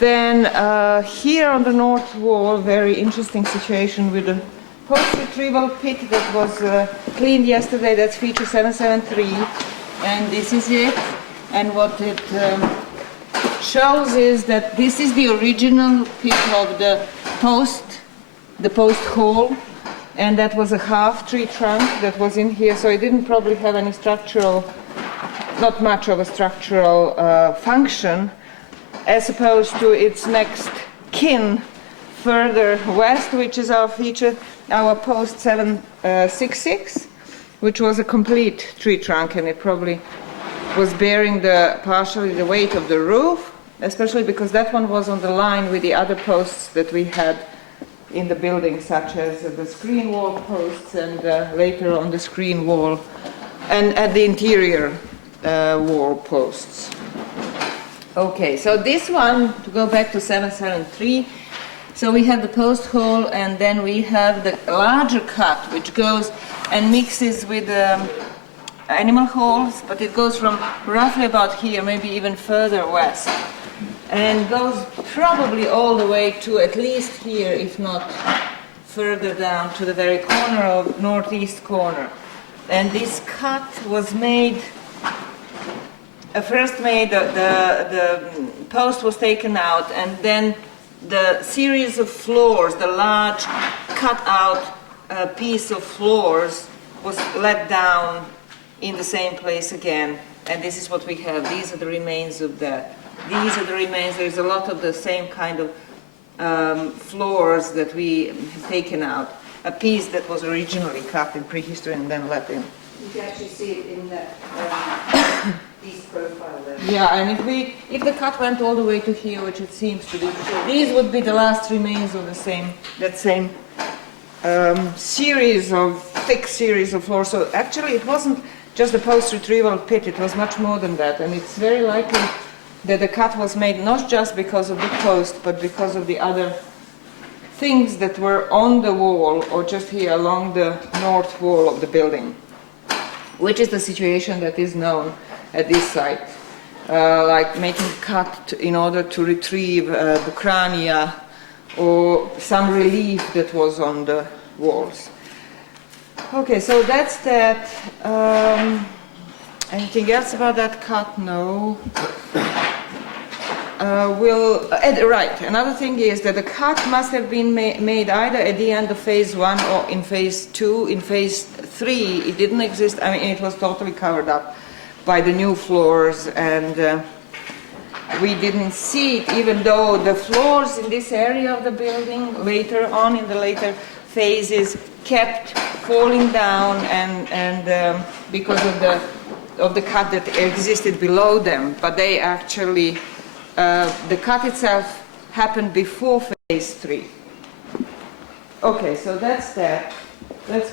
Then here on the north wall, very interesting situation with the post-retrieval pit that was cleaned yesterday. That's feature 773, and this is it. And what it shows is that this is the original pit of the post hole, and that was a half tree trunk that was in here, so it didn't probably have any structural, not much of a structural function, as opposed to its next kin further west, which is our feature, our post 766, which was a complete tree trunk, and it probably was bearing partially the weight of the roof, especially because that one was on the line with the other posts that we had in the building, such as the screen wall posts and later on the screen wall and at the interior wall posts. Okay, so this one, to go back to 773, so we have the post hole, and then we have the larger cut which goes and mixes with animal holes, but it goes from roughly about here, maybe even further west, and goes probably all the way to at least here, if not further down to the very corner of northeast corner. And this cut was made, first made, the post was taken out, and then the series of floors, the large cut out piece of floors was let down in the same place again, and this is what we have. These are the remains of that. These are the remains. There's a lot of the same kind of floors that we have taken out. A piece that was originally cut in prehistory and then let in. You can actually see it in that piece profile there. Yeah, and if the cut went all the way to here, which it seems to be, these would be the last remains of that same thick series of floors. So actually it wasn't just the post-retrieval pit, it was much more than that, and it's very likely that the cut was made not just because of the post, but because of the other things that were on the wall or just here along the north wall of the building, which is the situation that is known at this site, like making a cut in order to retrieve the crania or some relief that was on the walls. Okay, so that's that. Anything else about that cut? No. Right, another thing is that the cut must have been made either at the end of phase 1 or in phase 2. In phase 3, it didn't exist. I mean, it was totally covered up by the new floors, and we didn't see it, even though the floors in this area of the building later on in the later phases kept falling down, and because of the cut that existed below them, but they actually, the cut itself happened before phase 3. Okay, so that's that. Let's